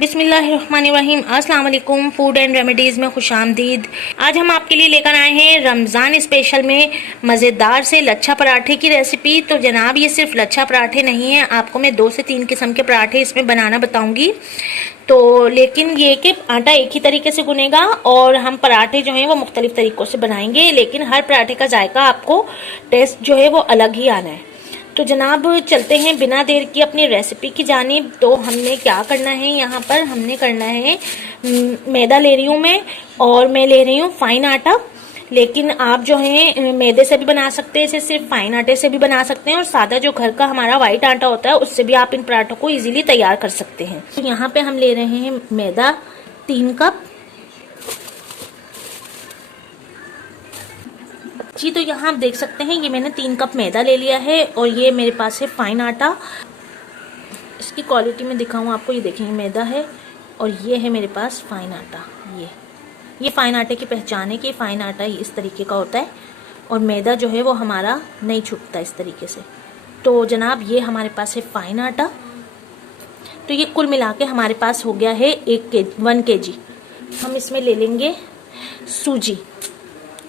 बिस्मिल्लाहिर्रहमानिर्रहीम। अस्सलाम वालेकुम। फूड एंड रेमेडीज़ में खुशामदीद। आज हम आपके लिए लेकर आए हैं रमज़ान स्पेशल में मज़ेदार से लच्छा पराठे की रेसिपी। तो जनाब, ये सिर्फ लच्छा पराठे नहीं है, आपको मैं 2 से 3 किस्म के पराठे इसमें बनाना बताऊंगी। तो लेकिन ये कि आटा एक ही तरीके से गुनेगा और हम पराठे जो हैं वो मुख्तलिफ तरीक़ों से बनाएंगे, लेकिन हर पराठे का जायका आपको टेस्ट जो है वो अलग ही आना है। तो जनाब, चलते हैं बिना देर की अपनी रेसिपी की जानिब। तो हमने क्या करना है, यहाँ पर हमने करना है मैदा ले रही हूँ मैं, और मैं ले रही हूँ फाइन आटा। लेकिन आप जो है मैदे से भी बना सकते हैं, इसे सिर्फ फाइन आटे से भी बना सकते हैं, और सादा जो घर का हमारा वाइट आटा होता है उससे भी आप इन पराठों को इजीली तैयार कर सकते हैं। तो यहाँ पे हम ले रहे हैं मैदा 3 कप जी। तो यहाँ आप देख सकते हैं ये मैंने 3 कप मैदा ले लिया है, और ये मेरे पास है फाइन आटा। इसकी क्वालिटी में दिखाऊँ आपको, ये देखेंगे मैदा है और ये है मेरे पास फाइन आटा। ये फाइन आटे की पहचान है कि फाइन आटा इस तरीके का होता है, और मैदा जो है वो हमारा नहीं छूटता इस तरीके से। तो जनाब, ये हमारे पास है फाइन आटा। तो ये कुल मिला के हमारे पास हो गया है 1 kg। हम इसमें ले लेंगे सूजी।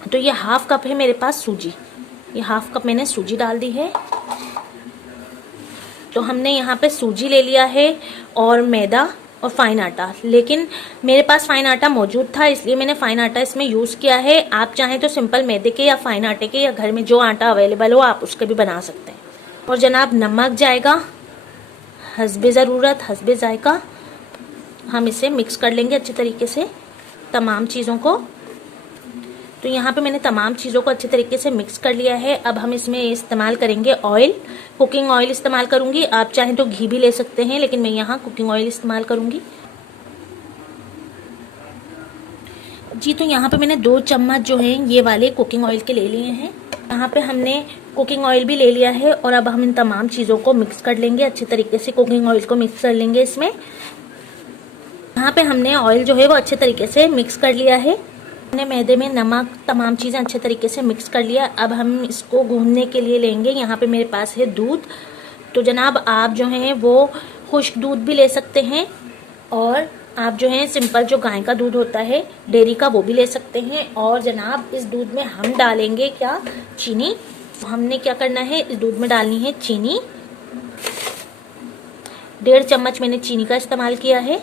तो ये हाफ कप है मेरे पास सूजी, ये हाफ कप मैंने सूजी डाल दी है। तो हमने यहाँ पे सूजी ले लिया है और मैदा और फाइन आटा, लेकिन मेरे पास फाइन आटा मौजूद था इसलिए मैंने फाइन आटा इसमें यूज़ किया है। आप चाहें तो सिंपल मैदे के या फाइन आटे के या घर में जो आटा अवेलेबल हो आप उसके भी बना सकते हैं। और जनाब, नमक जाएगा हस्बे ज़रूरत, हस्बे जायका। हम इसे मिक्स कर लेंगे अच्छे तरीके से तमाम चीज़ों को। तो यहाँ पे मैंने तमाम चीज़ों को अच्छे तरीके से मिक्स कर लिया है। अब हम इसमें इस्तेमाल करेंगे ऑयल, कुकिंग ऑयल इस्तेमाल करूँगी। आप चाहें तो घी भी ले सकते हैं, लेकिन मैं यहाँ कुकिंग ऑयल इस्तेमाल करूँगी जी। तो यहाँ पे मैंने 2 चम्मच जो हैं ये वाले कुकिंग ऑयल के ले लिए हैं। यहाँ पे हमने कुकिंग ऑयल भी ले लिया है, और अब हम इन तमाम चीज़ों को मिक्स कर लेंगे अच्छे तरीके से। कुकिंग ऑयल को मिक्स कर लेंगे इसमें। यहाँ पे हमने ऑयल जो है वो अच्छे तरीके से मिक्स कर लिया है। हमने मैदे में नमक तमाम चीज़ें अच्छे तरीके से मिक्स कर लिया। अब हम इसको गूंदने के लिए लेंगे। यहाँ पे मेरे पास है दूध। तो जनाब, आप जो हैं वो खुश्क दूध भी ले सकते हैं, और आप जो हैं सिंपल जो गाय का दूध होता है डेयरी का वो भी ले सकते हैं। और जनाब, इस दूध में हम डालेंगे क्या, चीनी। हमने क्या करना है, इस दूध में डालनी है चीनी। 1.5 चम्मच मैंने चीनी का इस्तेमाल किया है,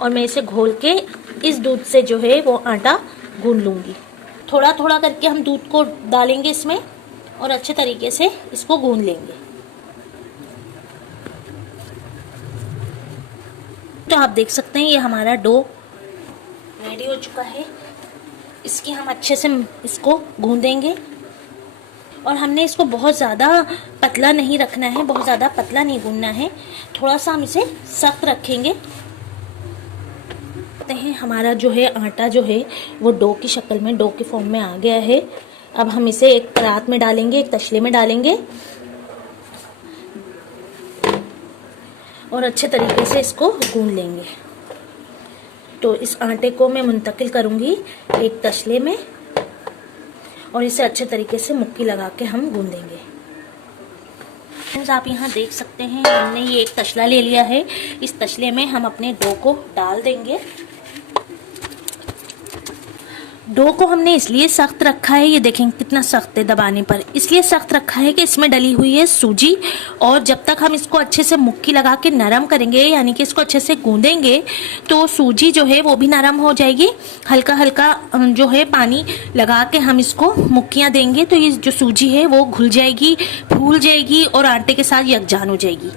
और मैं इसे घोल के इस दूध से जो है वो आटा गूंद लूँगी। थोड़ा थोड़ा करके हम दूध को डालेंगे इसमें और अच्छे तरीके से इसको गूंद लेंगे। तो आप देख सकते हैं ये हमारा डो रेडी हो चुका है। इसकी हम अच्छे से इसको गूंदेंगे, और हमने इसको बहुत ज़्यादा पतला नहीं रखना है, बहुत ज़्यादा पतला नहीं गूंदना है, थोड़ा सा हम इसे सख्त रखेंगे। हैं हमारा जो है आटा जो है वो डो की शक्ल में, डो के फॉर्म में आ गया है। अब हम इसे एक परात में डालेंगे, एक तसले में डालेंगे, और अच्छे तरीके से इसको गूंद लेंगे। तो इस आटे को मैं मुंतकिल करूंगी एक तसले में, और इसे अच्छे तरीके से मुक्की लगा के हम गूंदेंगे। फ्रेंड्स, आप यहाँ देख सकते हैं हमने ये एक तसला ले लिया है। इस तसले में हम अपने डो को डाल देंगे। डो को हमने इसलिए सख्त रखा है, ये देखें कितना सख्त है, दबाने पर इसलिए सख्त रखा है कि इसमें डली हुई है सूजी, और जब तक हम इसको अच्छे से मुक्की लगा के नरम करेंगे, यानी कि इसको अच्छे से गूंदेंगे, तो सूजी जो है वो भी नरम हो जाएगी। हल्का हल्का जो है पानी लगा के हम इसको मुक्कियाँ देंगे, तो ये जो सूजी है वो घुल जाएगी, फूल जाएगी, और आटे के साथ यकजान हो जाएगी।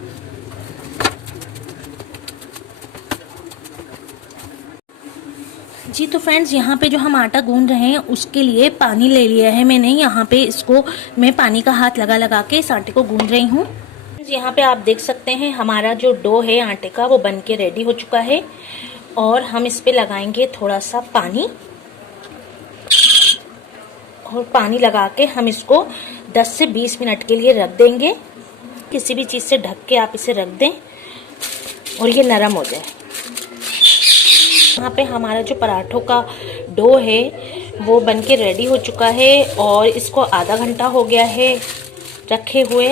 जी, तो फ्रेंड्स, यहाँ पे जो हम आटा गूंद रहे हैं उसके लिए पानी ले लिया है मैंने। यहाँ पे इसको मैं पानी का हाथ लगा लगा के इस आटे को गूंद रही हूँ। यहाँ पे आप देख सकते हैं हमारा जो डो है आटे का वो बन के रेडी हो चुका है, और हम इस पे लगाएंगे थोड़ा सा पानी, और पानी लगा के हम इसको 10 से 20 मिनट के लिए रख देंगे। किसी भी चीज़ से ढक के आप इसे रख दें और ये नरम हो जाए। यहाँ पे हमारा जो पराठों का डो है वो बनके रेडी हो चुका है, और इसको आधा घंटा हो गया है रखे हुए।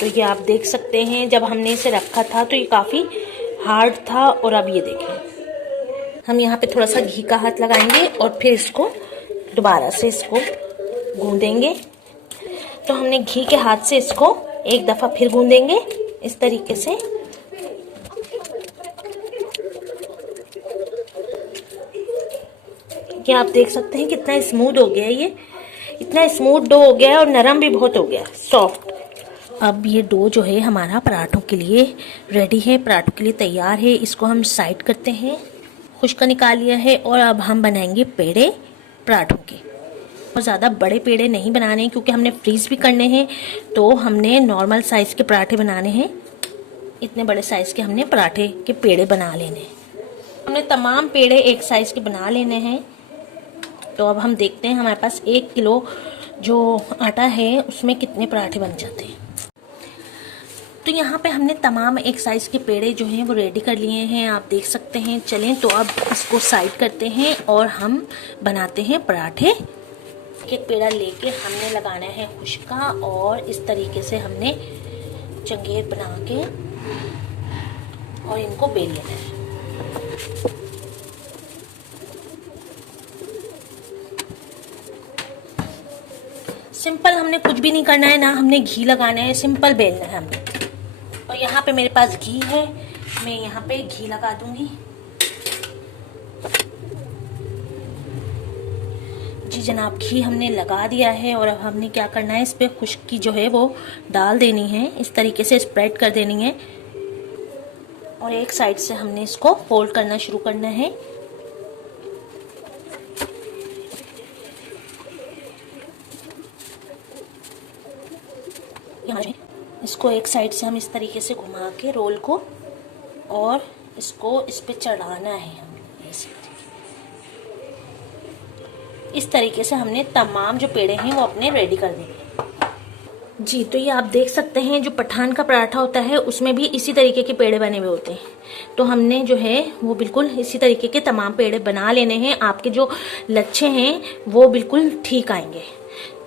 तो ये आप देख सकते हैं, जब हमने इसे रखा था तो ये काफ़ी हार्ड था, और अब ये देखें, हम यहाँ पे थोड़ा सा घी का हाथ लगाएंगे और फिर इसको दोबारा से इसको गूंदेंगे। तो हमने घी के हाथ से इसको एक दफ़ा फिर गूंदेंगे इस तरीके से। ये आप देख सकते हैं कितना स्मूथ हो गया है, ये इतना स्मूथ डो हो गया है और नरम भी बहुत हो गया है, सॉफ्ट। अब ये डो जो है हमारा पराठों के लिए रेडी है, पराठों के लिए तैयार है। इसको हम साइड करते हैं, खुश्का निकाल लिया है, और अब हम बनाएंगे पेड़े पराठों के। और ज़्यादा बड़े पेड़े नहीं बनाने हैं क्योंकि हमने फ्रीज भी करने हैं, तो हमने नॉर्मल साइज़ के पराठे बनाने हैं। इतने बड़े साइज़ के हमने पराठे के पेड़े बना लेने हैं। हमने तमाम पेड़े एक साइज़ के बना लेने हैं। तो अब हम देखते हैं हमारे पास 1 किलो जो आटा है उसमें कितने पराठे बन जाते हैं। तो यहाँ पे हमने तमाम एक साइज़ के पेड़े जो हैं वो रेडी कर लिए हैं, आप देख सकते हैं। चलें तो अब इसको साइड करते हैं और हम बनाते हैं पराठे। एक पेड़ा लेके हमने लगाना है खुश्का, और इस तरीके से हमने चंगेर बना के और इनको बेल लेना है। सिंपल, हमने कुछ भी नहीं करना है, ना हमने घी लगाना है, सिंपल बेलना है हमने। और यहाँ पे मेरे पास घी है, मैं यहाँ पे घी लगा दूंगी। जी जनाब, घी हमने लगा दिया है, और अब हमने क्या करना है, इस पे खुश्की जो है वो डाल देनी है, इस तरीके से स्प्रेड कर देनी है, और एक साइड से हमने इसको फोल्ड करना शुरू करना है। इसको एक साइड से हम इस तरीके से घुमा के रोल को, और इसको इस पे चढ़ाना है हमें। इस तरीके से हमने तमाम जो पेड़े हैं वो अपने रेडी कर देंगे। जी, तो ये आप देख सकते हैं, जो पठान का पराठा होता है उसमें भी इसी तरीके के पेड़े बने हुए होते हैं। तो हमने जो है वो बिल्कुल इसी तरीके के तमाम पेड़े बना लेने हैं। आपके जो लच्छे हैं वो बिल्कुल ठीक आएंगे,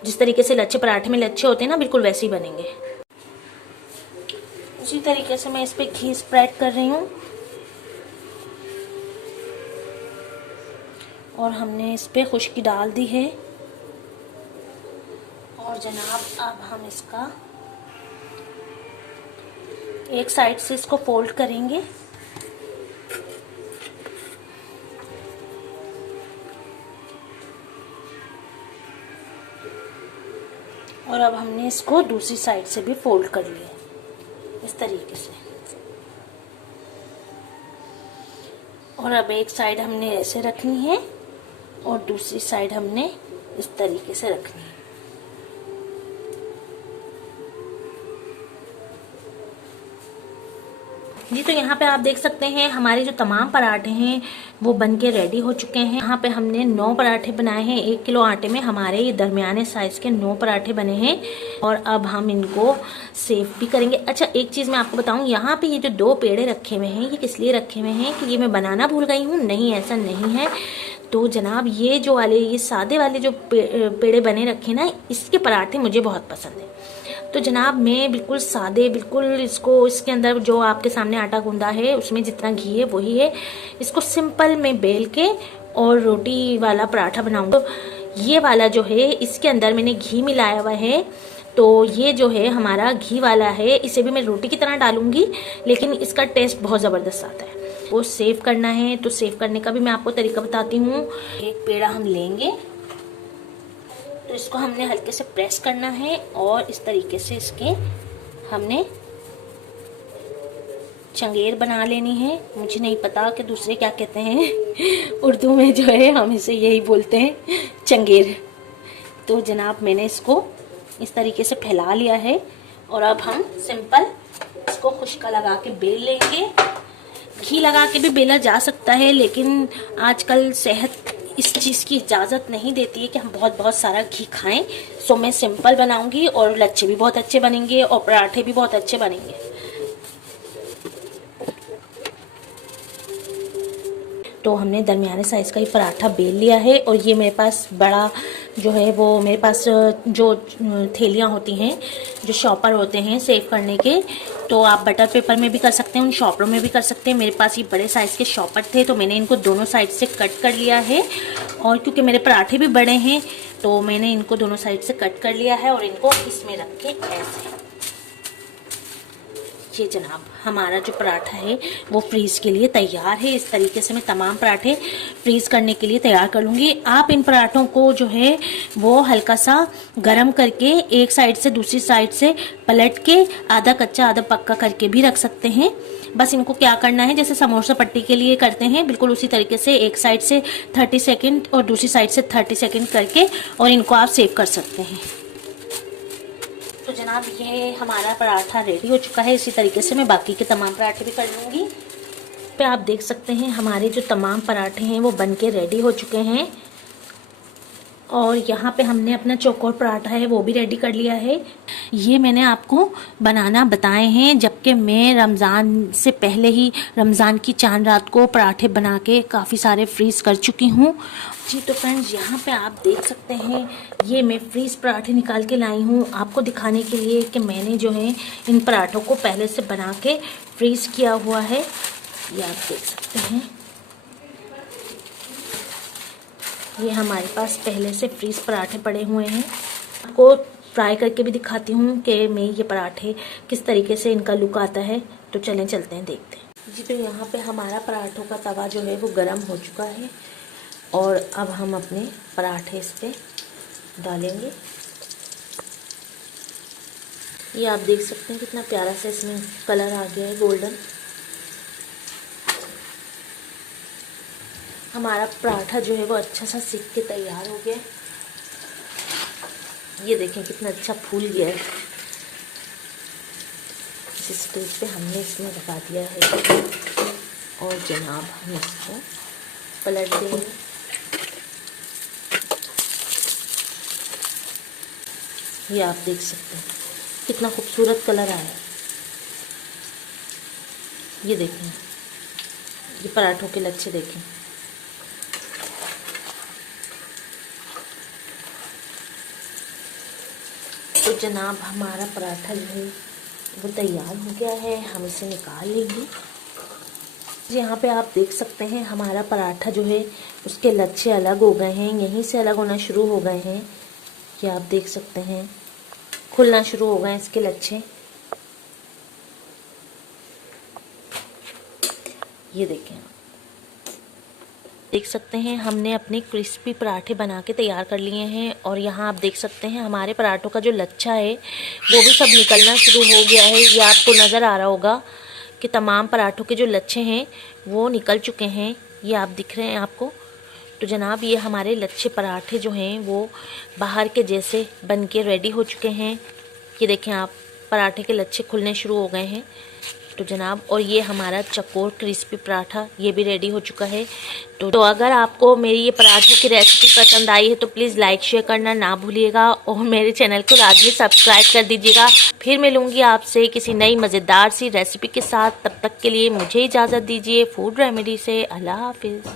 जिस तरीके से लच्छे पराठे में लच्छे होते हैं ना, बिल्कुल वैसे ही बनेंगे। उसी तरीके से मैं इस पे घी स्प्रेड कर रही हूँ, और हमने इस पे खुश्की डाल दी है। और जनाब, अब हम इसका एक साइड से इसको फोल्ड करेंगे, और अब हमने इसको दूसरी साइड से भी फोल्ड कर लिया इस तरीके से। और अब एक साइड हमने ऐसे रखनी है और दूसरी साइड हमने इस तरीके से रखनी है। जी, तो यहाँ पे आप देख सकते हैं हमारे जो तमाम पराठे हैं वो बन के रेडी हो चुके हैं। यहाँ पे हमने 9 पराठे बनाए हैं। 1 किलो आटे में हमारे ये दरमियाने साइज के 9 पराठे बने हैं, और अब हम इनको सेव भी करेंगे। अच्छा, एक चीज़ मैं आपको बताऊँ, यहाँ पे ये जो 2 पेड़े रखे हुए हैं, ये किस लिए रखे हुए हैं कि ये मैं बनाना भूल गई हूँ? नहीं, ऐसा नहीं है। तो जनाब, ये जो वाले, ये सादे वाले जो पेड़े बने रखे ना, इसके पराठे मुझे बहुत पसंद है। तो जनाब, मैं बिल्कुल सादे, बिल्कुल इसको, इसके अंदर जो आपके सामने आटा गूंदा है उसमें जितना घी है वही है, इसको सिंपल मैं बेल के और रोटी वाला पराठा बनाऊंगा। तो ये वाला जो है, इसके अंदर मैंने घी मिलाया हुआ है, तो ये जो है हमारा घी वाला है, इसे भी मैं रोटी की तरह डालूंगी, लेकिन इसका टेस्ट बहुत ज़बरदस्त आता है। वो सेव करना है, तो सेव करने का भी मैं आपको तरीका बताती हूँ। एक पेड़ा हम लेंगे, तो इसको हमने हल्के से प्रेस करना है, और इस तरीके से इसके हमने चंगेर बना लेनी है। मुझे नहीं पता कि दूसरे क्या कहते हैं, उर्दू में जो है हम इसे यही बोलते हैं, चंगेर। तो जनाब, मैंने इसको इस तरीके से फैला लिया है, और अब हम सिंपल इसको खुश्का लगा के बेल लेंगे। घी लगा के भी बेला जा सकता है, लेकिन आजकल सेहत इस चीज़ की इजाज़त नहीं देती है कि हम बहुत बहुत सारा घी खाएं। सो मैं सिंपल बनाऊंगी, और लच्छे भी बहुत अच्छे बनेंगे और पराठे भी बहुत अच्छे बनेंगे। तो हमने दरमियाने साइज़ का ही पराठा बेल लिया है, और ये मेरे पास बड़ा जो है वो मेरे पास जो थैलियाँ होती हैं, जो शॉपर होते हैं सेव करने के, तो आप बटर पेपर में भी कर सकते हैं, उन शॉपरों में भी कर सकते हैं। मेरे पास ये बड़े साइज़ के शॉपर थे तो मैंने इनको दोनों साइड से कट कर लिया है। और क्योंकि मेरे पराठे भी बड़े हैं तो मैंने इनको दोनों साइड से कट कर लिया है और इनको इसमें रख के ऐसे, ये जनाब हमारा जो पराठा है वो फ्रीज़ के लिए तैयार है। इस तरीके से मैं तमाम पराठे फ्रीज़ करने के लिए तैयार कर लूँगी। आप इन पराठों को जो है वो हल्का सा गरम करके एक साइड से दूसरी साइड से पलट के आधा कच्चा आधा पक्का करके भी रख सकते हैं। बस इनको क्या करना है, जैसे समोसा पट्टी के लिए करते हैं बिल्कुल उसी तरीके से एक साइड से 30 सेकेंड और दूसरी साइड से 30 सेकेंड करके और इनको आप सेव कर सकते हैं। तो जनाब ये हमारा पराठा रेडी हो चुका है। इसी तरीके से मैं बाकी के तमाम पराठे भी कर लूँगी। पे आप देख सकते हैं हमारे जो तमाम पराठे हैं वो बनके रेडी हो चुके हैं। और यहाँ पे हमने अपना चौकोर पराठा है वो भी रेडी कर लिया है। ये मैंने आपको बनाना बताए हैं, जबकि मैं रमज़ान से पहले ही रमज़ान की चांद रात को पराठे बना के काफ़ी सारे फ्रीज़ कर चुकी हूँ जी। तो फ्रेंड्स यहाँ पे आप देख सकते हैं ये मैं फ्रीज़ पराठे निकाल के लाई हूँ आपको दिखाने के लिए कि मैंने जो है इन पराठों को पहले से बना के फ्रीज़ किया हुआ है। ये आप देख सकते हैं, ये हमारे पास पहले से फ्रीज़ पराठे पड़े हुए हैं। आपको फ्राई करके भी दिखाती हूँ कि मैं ये पराठे किस तरीके से इनका लुक आता है। तो चलें चलते हैं देखते हैं जी। तो यहाँ पे हमारा पराठों का तवा जो है वो गर्म हो चुका है और अब हम अपने पराठे इस पे डालेंगे। ये आप देख सकते हैं कितना प्यारा सा इसमें कलर आ गया है गोल्डन। हमारा पराठा जो है वो अच्छा सा सिक के तैयार हो गया। ये देखें कितना अच्छा फूल गया है। इस स्टेज पे हमने इसमें लगा दिया है और जनाब हम इसको पलट देंगे। ये आप देख सकते हैं कितना खूबसूरत कलर आया है। ये देखें, ये पराठों के लच्छे देखें। तो जनाब हमारा पराठा जो है वो तैयार हो गया है, हम इसे निकाल लेंगे। यहाँ पे आप देख सकते हैं हमारा पराठा जो है उसके लच्छे अलग हो गए हैं, यहीं से अलग होना शुरू हो गए हैं। ये आप देख सकते हैं खुलना शुरू हो गए हैं इसके लच्छे। ये देखें, देख सकते हैं हमने अपने क्रिस्पी पराठे बना के तैयार कर लिए हैं। और यहाँ आप देख सकते हैं हमारे पराठों का जो लच्छा है वो भी सब निकलना शुरू हो गया है। ये आपको नज़र आ रहा होगा कि तमाम पराठों के जो लच्छे हैं वो निकल चुके हैं। ये आप दिख रहे हैं आपको। तो जनाब ये हमारे लच्छे पराठे जो हैं वो बाहर के जैसे बन के रेडी हो चुके हैं। ये देखें आप, पराठे के लच्छे खुलने शुरू हो गए हैं। तो जनाब और ये हमारा चकोर क्रिस्पी पराठा ये भी रेडी हो चुका है। तो अगर आपको मेरी ये पराठों की रेसिपी पसंद आई है तो प्लीज़ लाइक शेयर करना ना भूलिएगा और मेरे चैनल को लाजमी सब्सक्राइब कर दीजिएगा। फिर मिलूंगी आपसे किसी नई मज़ेदार सी रेसिपी के साथ। तब तक के लिए मुझे इजाज़त दीजिए फूड रेमेडी से। अल्लाह हाफिज़।